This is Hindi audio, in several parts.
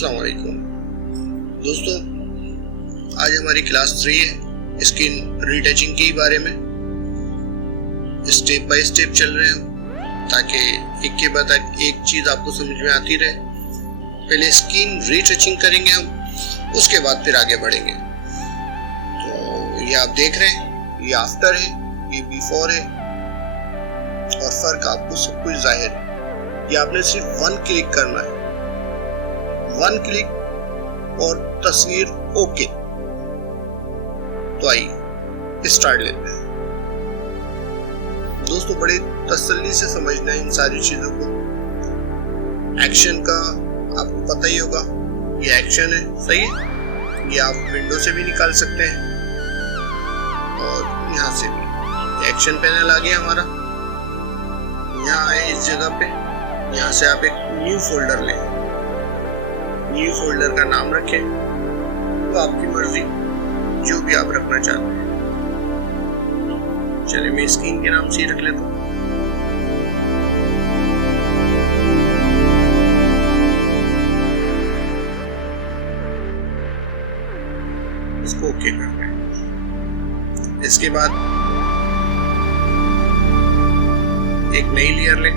अस्सलाम वालेकुम दोस्तों, आज हमारी क्लास 3 है स्किन रीटचिंग के बारे में। स्टेप बाय स्टेप चल रहे हैं ताकि एक के बाद एक चीज़ आपको समझ में आती रहे। पहले स्किन रीटचिंग करेंगे हम, उसके बाद फिर आगे बढ़ेंगे। तो ये आप देख रहे हैं, ये आफ्टर है, ये बिफोर है और फर्क आपको सब कुछ जाहिर है। ये आपने सिर्फ 1 क्लिक करना है, 1 क्लिक और तस्वीर ओके। तो आइए स्टार्ट लेते हैं दोस्तों। बड़े तसल्ली से समझना है इन सारी चीजों को। एक्शन का आपको पता ही होगा, ये एक्शन है, सही है। ये आप विंडो से भी निकाल सकते हैं और यहाँ से भी। एक्शन पैनल आ गया हमारा, यहाँ आए इस जगह पे। यहाँ से आप एक न्यू फोल्डर लें, न्यू फोल्डर का नाम रखें, तो आपकी मर्जी, जो भी आप रखना चाहते हैं। चलिए मैं स्किन के नाम से ही रख लेता हूँ। इसको ओके करते हैं। इसके बाद एक नई लेयर लें।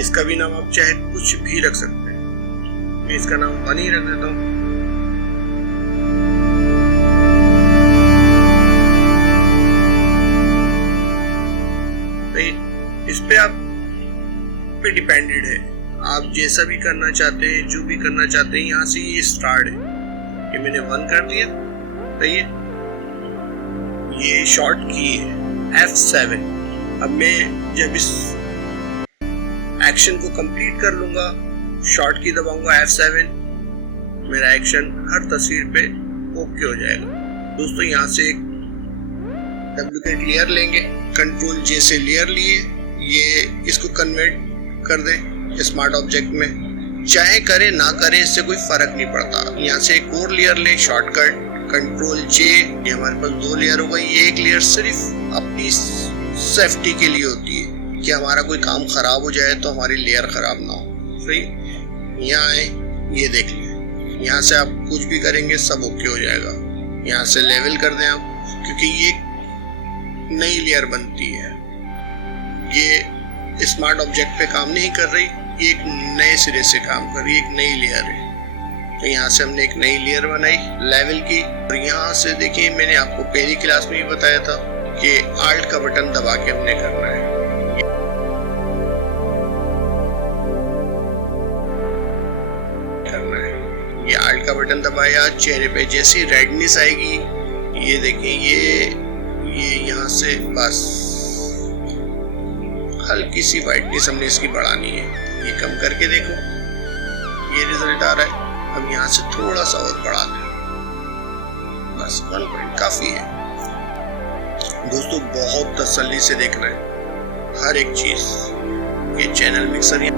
इसका भी नाम आप चाहे कुछ भी रख सकते हैं। मैं इसका नाम 1 ही रख देता हूँ। इस पे आप पे डिपेंडेड है, आप जैसा भी करना चाहते हैं, जो भी करना चाहते हैं। यहाँ से ये स्टार्ट है, ये मैंने 1 कर दिया। तो ये शॉर्ट की है F7। अब मैं जब इस एक्शन को कंप्लीट कर लूंगा, शॉर्ट की दबाऊंगा F7, मेरा एक्शन हर तस्वीर पे ओके हो जाएगा। दोस्तों यहाँ से एक डुप्लीकेट लेयर लेंगे, कंट्रोल J से लेयर लिए, ये इसको कन्वर्ट कर दें स्मार्ट ऑब्जेक्ट में। चाहे करें ना करें, इससे कोई फर्क नहीं पड़ता। यहाँ से एक और लेयर लें, शॉर्टकट कंट्रोल J। ये हमारे पास 2 लेयर हो गई। ये एक लेयर सिर्फ अपनी सेफ्टी के लिए होती है कि हमारा कोई काम खराब हो जाए तो हमारी लेयर खराब ना हो। सही, यहाँ आए, ये देख लें, यहाँ से आप कुछ भी करेंगे सब ओके हो जाएगा। यहाँ से लेवल कर दें आप, क्योंकि ये नई लेयर बनती है, ये स्मार्ट ऑब्जेक्ट पे काम नहीं कर रही, ये एक नए सिरे से काम कर रही है, एक नई लेयर है। तो यहाँ से हमने एक नई लेयर बनाई लेवल की। और यहाँ से देखिए, मैंने आपको पहली क्लास में ही बताया था कि आल्ट का बटन दबा के हमने करना है। ये आल्ट का बटन दबाया, चेहरे पे जैसी रेडनेस आएगी, ये देखिए, ये यहाँ से बस हल्की सी वाइटनेस हमने इसकी बढ़ानी है। ये कम करके देखो, ये रिजल्ट आ रहा है। हम यहाँ से थोड़ा सा और बढ़ा दें, बस 1 पॉइंट काफी है। दोस्तों बहुत तसल्ली से देखना है हर एक चीज। ये चैनल मिक्सर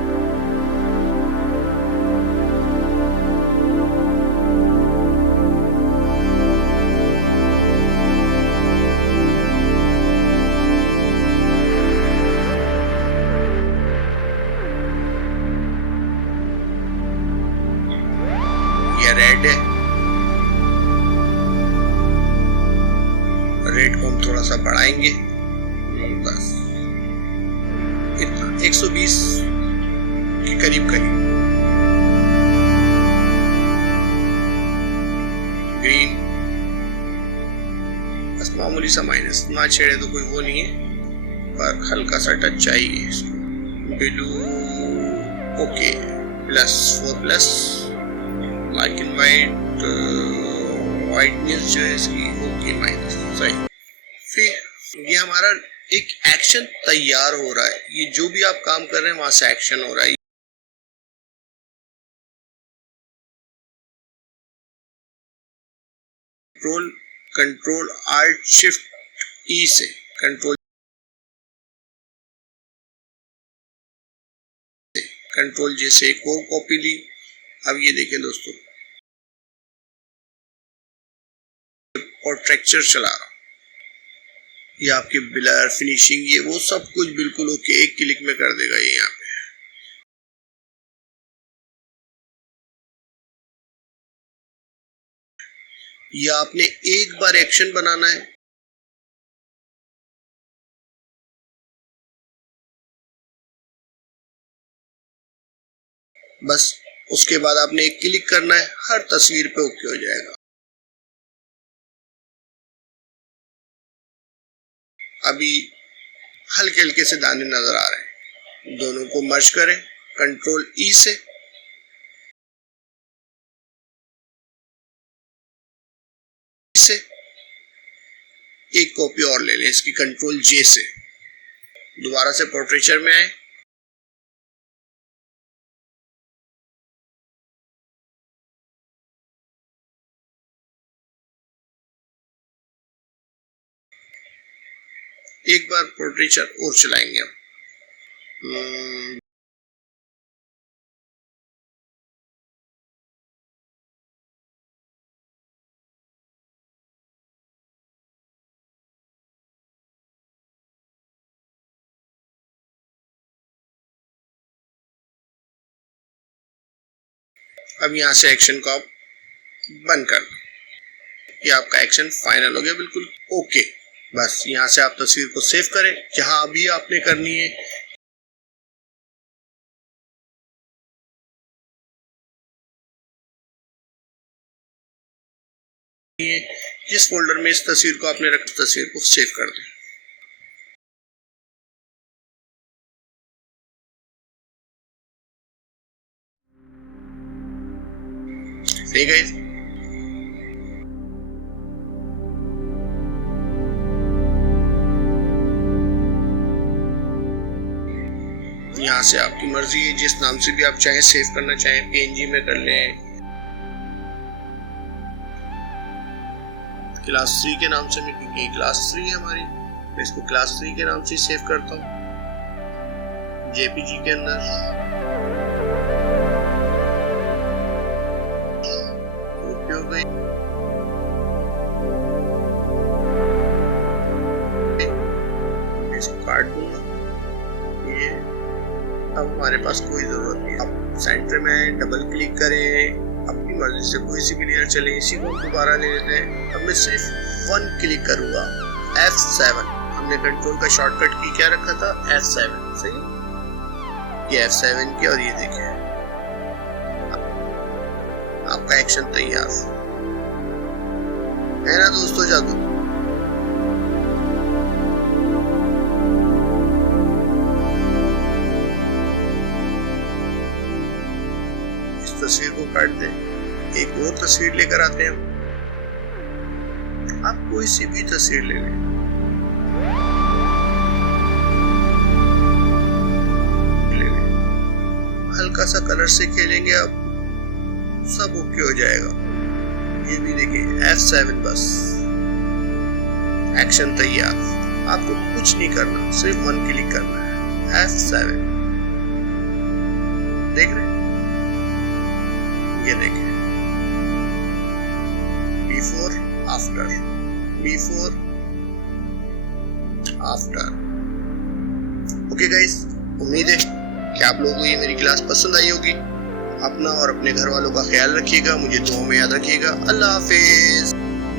रेड है, रेड को हम थोड़ा सा बढ़ाएंगे, बस इतना 120 के करीब करीब। ग्रीन बस मामूली सा माइनस, ना छेड़े तो कोई वो नहीं है, पर हल्का सा टच चाहिए इसको। Blue okay, +4 black and white, whiteness जो है इसकी ओके माइनस। सही, फिर ये हमारा एक एक्शन तैयार हो रहा है। ये जो भी आप काम कर रहे हैं वहां से एक्शन हो रहा है। कंट्रोल Alt Shift E से कंट्रोल J से एक और कॉपी ली। अब ये देखें दोस्तों, और टेक्सचर चला रहा हूं, ये आपके ब्लर फिनिशिंग ये वो सब कुछ बिल्कुल ओके, एक क्लिक में कर देगा ये यहाँ पे। या आपने एक बार एक्शन बनाना है, बस उसके बाद आपने एक क्लिक करना है, हर तस्वीर पे ओके हो जाएगा। अभी हल्के हल्के से दाने नजर आ रहे हैं, दोनों को मर्ज करें कंट्रोल ई से। एक कॉपी और ले लें इसकी कंट्रोल जे से। दोबारा से पोर्ट्रेचर में आए, एक बार पोर्ट्रेचर और चलाएंगे हम। अब यहाँ से एक्शन को आप बंद कर दो। ये आपका एक्शन फाइनल हो गया, बिल्कुल ओके। बस यहाँ से आप तस्वीर को सेव करें जहां अभी आपने करनी है। जिस फोल्डर में इस तस्वीर को आपने रखा, तस्वीर को सेव कर दें। ठीक है, यहाँ से आपकी मर्जी है, जिस नाम से भी आप चाहें सेव करना चाहें, पीएनजी में कर लें, क्लास 3 के नाम से, मैं क्योंकि क्लास 3 है हमारी, मैं इसको क्लास 3 के नाम से सेव करता हूँ जेपीजी के अंदर। ओके हो गई। इसको काट दूंगा। ये अब हमारे पास कोई जरूरत नहीं। अब सेंटर में डबल क्लिक करें, अपनी मर्जी से कोई सी भी लेयर चले, इसी को दोबारा ले लेते हैं। अब मैं सिर्फ 1 क्लिक करूंगा, F7। हमने कंट्रोल का शॉर्टकट की क्या रखा था, F7, सही। ये F7 किया और ये देखिए आपका एक्शन तैयार है ना दोस्तों, जादू। तस्वीर को काट दें, एक और तस्वीर लेकर आते हैं। आप कोई सी भी तस्वीर ले लें, हल्का सा कलर से खेलेंगे, अब सब ओके हो जाएगा। ये भी देखिए F7, बस एक्शन तैयार। आपको कुछ नहीं करना, सिर्फ 1 क्लिक करना है, F7। देख रहे हैं, ये देखिए before after, before after. Okay guys, उम्मीद है कि आप लोगों को ये मेरी क्लास पसंद आई होगी। अपना और अपने घर वालों का ख्याल रखिएगा, मुझे दुआ में याद रखिएगा। अल्लाह हाफिज।